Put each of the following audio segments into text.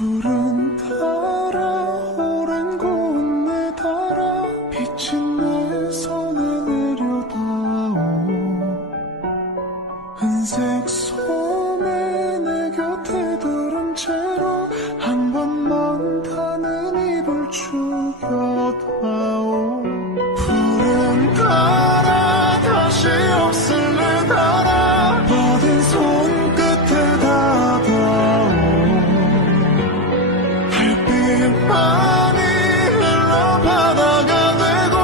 푸른 달아 오랜 곳에 달아 비친 내 손에 내려다오. 은색 소매 내 곁에 두른 채로 한 번만 타는 입을 죽여다오. 푸른 달아 다시 없을래 달아 뻗은 손끝에 닿아오. 햇빛만이 흘러 바다가 되고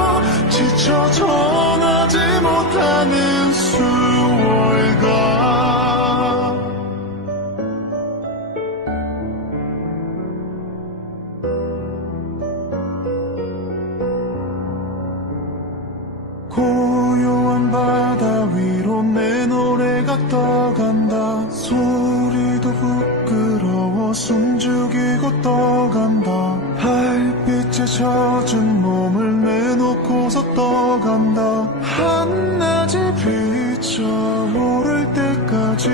지쳐 전하지 못하는 수월가. 고요한 바다 위로 내 노래가 떠간다. 소리도 부끄러워 숨죽이고 떠간다. 달빛에 젖은 몸을 내놓고서 떠간다. 한낮이 비쳐 오를 때까지